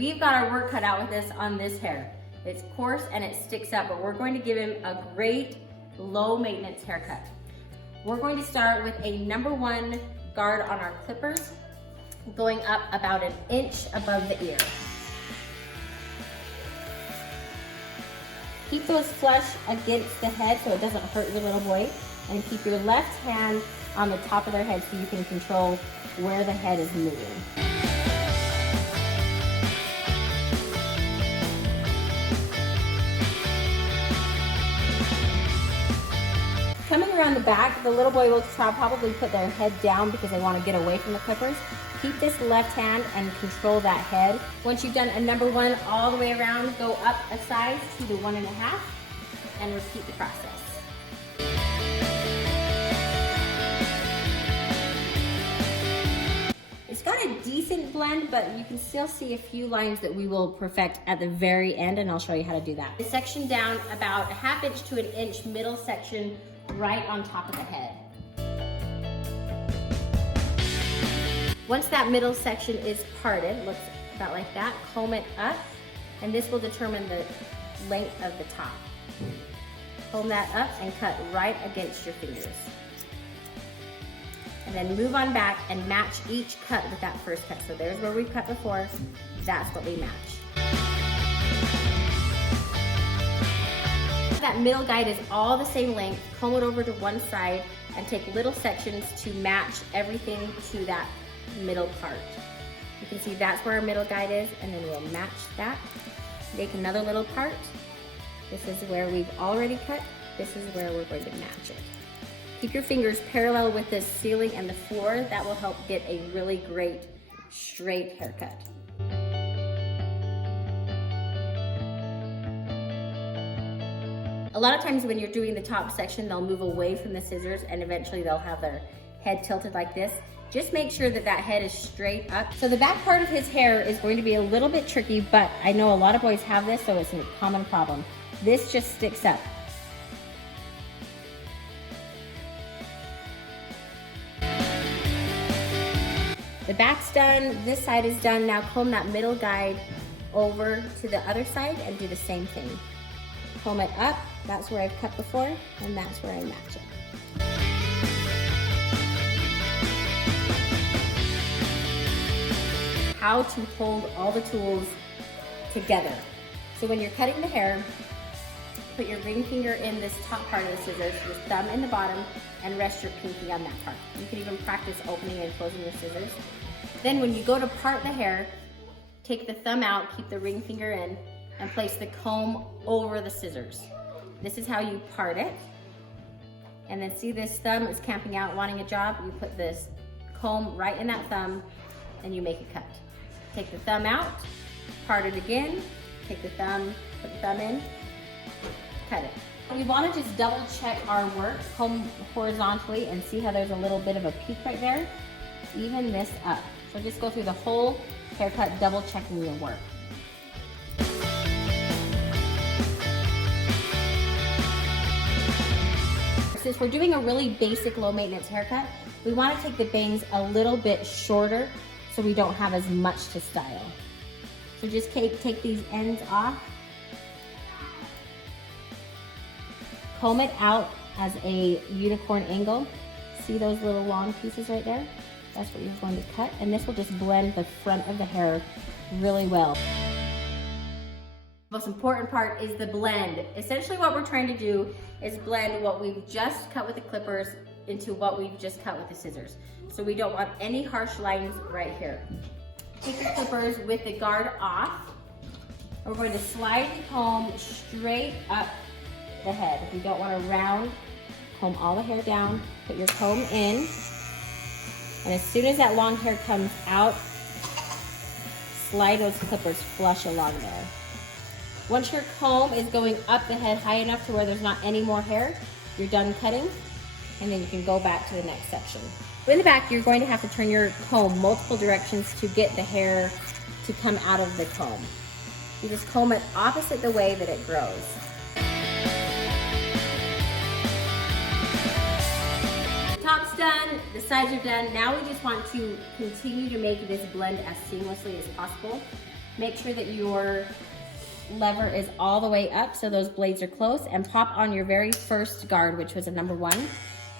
we've got our work cut out with this on this hair. It's coarse and it sticks up, but we're going to give him a great low maintenance haircut. We're going to start with a #1 guard on our clippers, going up about 1 inch above the ear. Keep those flush against the head so it doesn't hurt your little boy, and keep your left hand on the top of their head so you can control where the head is moving. Coming around the back, the little boy will probably put their head down because they want to get away from the clippers. Keep this left hand and control that head. Once you've done a #1 all the way around, go up a size to the 1.5 and repeat the process. It's got a decent blend, but you can still see a few lines that we will perfect at the very end, and I'll show you how to do that. The section down about 1/2 inch to 1 inch middle section right on top of the head. Once that middle section is parted, looks about like that, comb it up, and this will determine the length of the top. Comb that up and cut right against your fingers. And then move on back and match each cut with that first cut. So there's where we cut before, that's what we match. That middle guide is all the same length. Comb it over to one side and take little sections to match everything to that middle part. You can see that's where our middle guide is, and then we'll match that. Make another little part. This is where we've already cut. This is where we're going to match it. Keep your fingers parallel with the ceiling and the floor. That will help get a really great straight haircut. A lot of times when you're doing the top section, they'll move away from the scissors and eventually they'll have their head tilted like this. Just make sure that that head is straight up. So the back part of his hair is going to be a little bit tricky, but I know a lot of boys have this, so it's a common problem. This just sticks up. The back's done, this side is done. Now comb that middle guide over to the other side and do the same thing. Comb it up, that's where I've cut before, and that's where I match it. How to hold all the tools together. So when you're cutting the hair, put your ring finger in this top part of the scissors, your thumb in the bottom, and rest your pinky on that part. You can even practice opening and closing your scissors. Then when you go to part the hair, take the thumb out, keep the ring finger in, and place the comb over the scissors. This is how you part it. And then see this thumb is camping out, wanting a job. You put this comb right in that thumb and you make a cut. Take the thumb out, part it again, take the thumb, put the thumb in, cut it. We want to just double check our work, comb horizontally and see how there's a little bit of a peak right there. Even this up. So just go through the whole haircut, double checking your work. Since we're doing a really basic low maintenance haircut, we want to take the bangs a little bit shorter so we don't have as much to style. So just take these ends off, comb it out as a unicorn angle. See those little long pieces right there? That's what you're going to cut, and this will just blend the front of the hair really well. The most important part is the blend. Essentially what we're trying to do is blend what we've just cut with the clippers into what we've just cut with the scissors. So we don't want any harsh lines right here. Take your clippers with the guard off. We're going to slide the comb straight up the head. If you don't want to round, comb all the hair down, put your comb in, and as soon as that long hair comes out, slide those clippers flush along there. Once your comb is going up the head high enough to where there's not any more hair, you're done cutting, and then you can go back to the next section. In the back, you're going to have to turn your comb multiple directions to get the hair to come out of the comb. You just comb it opposite the way that it grows. The top's done, the sides are done. Now we just want to continue to make this blend as seamlessly as possible. Make sure that your lever is all the way up so those blades are close, and pop on your very first guard, which was a number 1.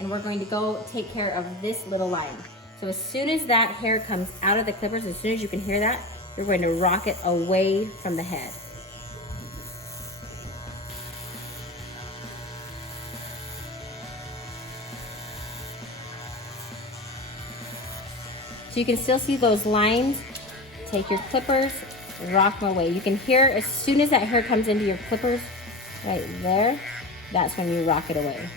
And we're going to go take care of this little line. So as soon as that hair comes out of the clippers, as soon as you can hear that, you're going to rock it away from the head. So you can still see those lines. Take your clippers, rock them away. You can hear as soon as that hair comes into your clippers, right there, that's when you rock it away.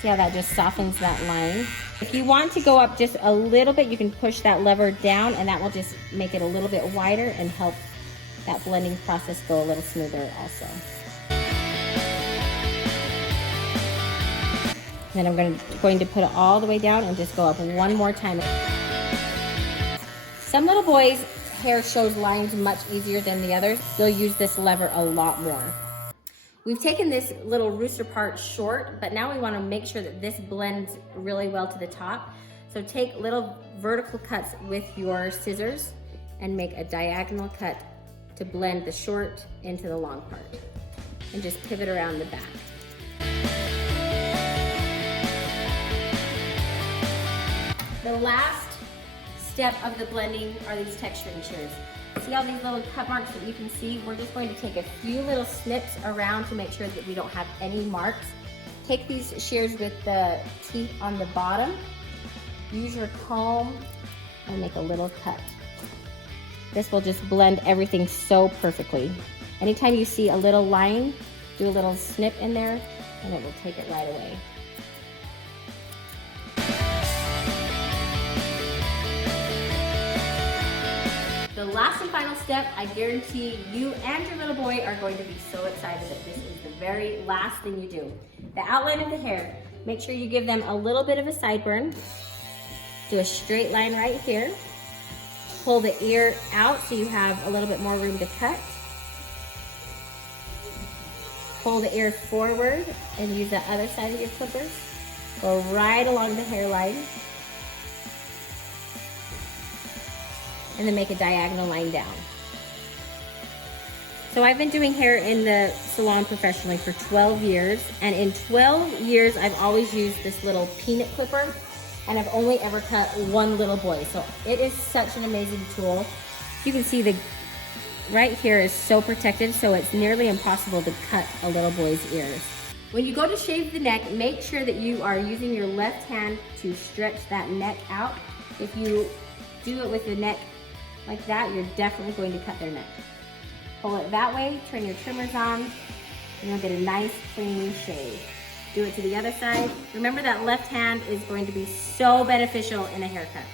See how that just softens that line? If you want to go up just a little bit, you can push that lever down, and that will just make it a little bit wider and help that blending process go a little smoother also. Then I'm going to put it all the way down and just go up one more time. Some little boys' hair shows lines much easier than the others. They'll use this lever a lot more. We've taken this little rooster part short, but now we want to make sure that this blends really well to the top. So take little vertical cuts with your scissors and make a diagonal cut to blend the short into the long part. And just pivot around the back. The last step of the blending are these texturing shears. See all these little cut marks that you can see? We're just going to take a few little snips around to make sure that we don't have any marks. Take these shears with the teeth on the bottom, use your comb, and make a little cut. This will just blend everything so perfectly. Anytime you see a little line, do a little snip in there, and it will take it right away. The last and final step, I guarantee you and your little boy are going to be so excited that this is the very last thing you do. The outline of the hair, make sure you give them a little bit of a sideburn. Do a straight line right here. Pull the ear out so you have a little bit more room to cut. Pull the ear forward and use the other side of your clippers. Go right along the hairline. And then make a diagonal line down. So I've been doing hair in the salon professionally for 12 years, and in 12 years I've always used this little peanut clipper, and I've only ever cut one little boy. So it is such an amazing tool. You can see the right here is so protected, so it's nearly impossible to cut a little boy's ears. When you go to shave the neck, make sure that you are using your left hand to stretch that neck out. If you do it with the neck like that, you're definitely going to cut their neck. Pull it that way, turn your trimmers on, and you'll get a nice clean shave. Do it to the other side. Remember that left hand is going to be so beneficial in a haircut.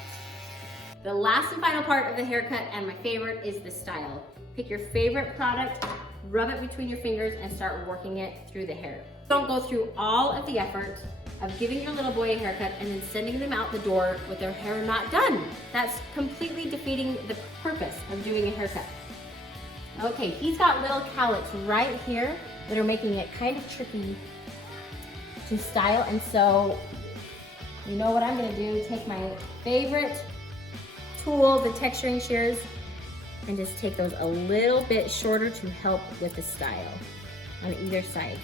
The last and final part of the haircut, and my favorite, is the style. Pick your favorite product, rub it between your fingers, and start working it through the hair. Don't go through all of the effort of giving your little boy a haircut and then sending them out the door with their hair not done. That's completely defeating the purpose of doing a haircut. Okay, he's got little cowlicks right here that are making it kind of tricky to style, and so you know what I'm gonna do? Take my favorite tool, the texturing shears, and just take those a little bit shorter to help with the style on either side.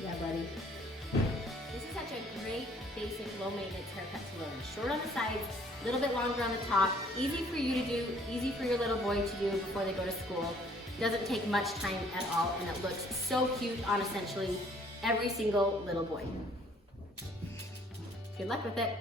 Yeah, buddy. This is such a great, basic, low-maintenance haircut to learn. Short on the sides, a little bit longer on the top. Easy for you to do, easy for your little boy to do before they go to school. Doesn't take much time at all, and it looks so cute on essentially every single little boy. Good luck with it.